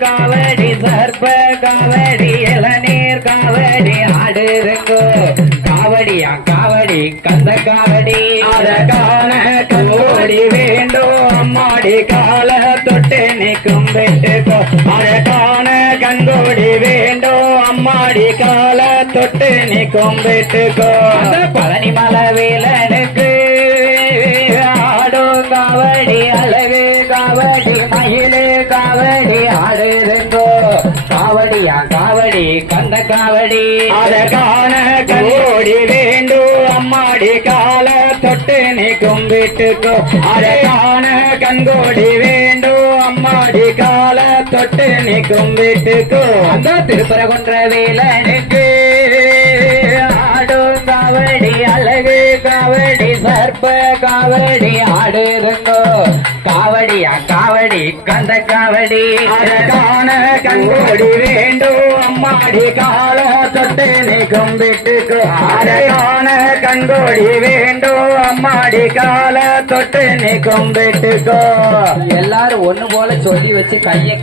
காவடி சர்ப்ப காவடி இளநீர் காவடி ஆடுறங்கோ காவடியா காவடி கந்த காவடி அதற்கான கங்கோடி வேண்டும் அம்மாடி கால தொட்டு நீ கும்பிட்டுக்கோ அதற்கான கங்கோடி வேண்டும் அம்மாடி கால தொட்டு நீ கும்பிட்டுக்கோ அந்த பழனி மலை வேலனுக்கு ஆடும் காவடி அழகு காவடி மயிலே காவடி ஆடுதுங்கோ காவடியா காவடி கந்த காவடி அதற்கான கங்கோடி வேண்டும் அம்மாடி கால தொட்டு நீ கும்பிட்டுக்கோ அதற்கான கங்கோடி வேண்டும் அம்மாடி கால தொட்டு நீ கும்பிட்டுக்கோ அந்த திருப்பரங்குன்ற வேலனுக்கு ஆடும் காவடி அழகு காவடி சர்ப்ப காவடி ஆடுதுங்கோ காவடியா காவடி கந்த காவடி அதற்கான கங்கோடி வேண்டும் அம்மாடி கால தொட்டு நீ கும்பிட்டுக்கோ அதற்கான கங்கோடி வேண்டும் அம்மாடி கால தொட்டு நீ கும்பிட்டுக்கோ எல்லாரும் ஒண்ணு போல சொல்லி வச்சு கையை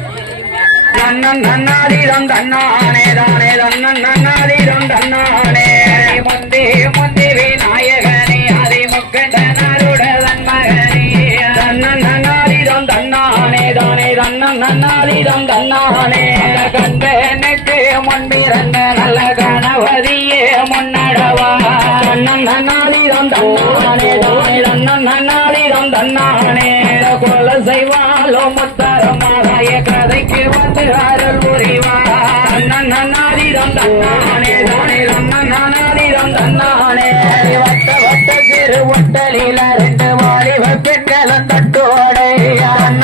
தன்னன் நன்னாதீரம் தன்னானே தானே தன்னன் நன்னாதீரம் தன்னானே முந்தி முந்தி விநாயகனே அதை முக்கண்டனருடன் மகனே தன்னன் நன்னாதீரம் தன்னானே தானே தன்னன் நன்னாதீரம் தன்னானே கண்டனுக்கு முன்பிறந்த நல்ல கணவதியே முன்னடவா தன்னன் நன்னாதீரம் தன்னானே தானே தன்னன் நன்னாதீரம் தன்னானே கொல செய்வாலோ முத்தரமாய கதைக்கு வந்து அருள் புரிவார் நன்னாதீரம் தன்னானே தானே நன்னாதீரம் தன்னானே வட்ட வட்ட சிறு ஒட்டலில ரெண்டு வாலிப பெண்களும் தட்டோடே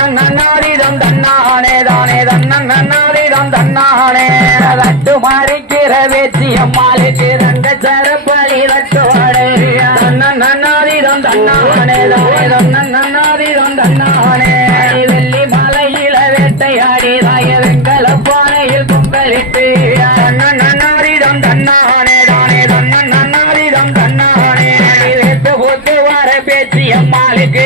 நன்னாதீரம் தன்னானே தானே நன்னாதீரம் தன்னானே தட்டு மாறிக்கிற வேச்சி அம்மாளுக்கு ரெண்டு சரப்பலி தட்டோடே நன்னாதீரம் தன்னானே தானே நன்னாதீரம் தன்னானே வெள்ளி மலையில வேட்டையாடி தாய வெங்கல பானையில் பொங்கலிட்டு நன்னாதீரம் தன்னானே தானே நன்னாதீரம் தன்னானே வேட்டு போட்டு வர பேச்சு அம்மாளுக்கு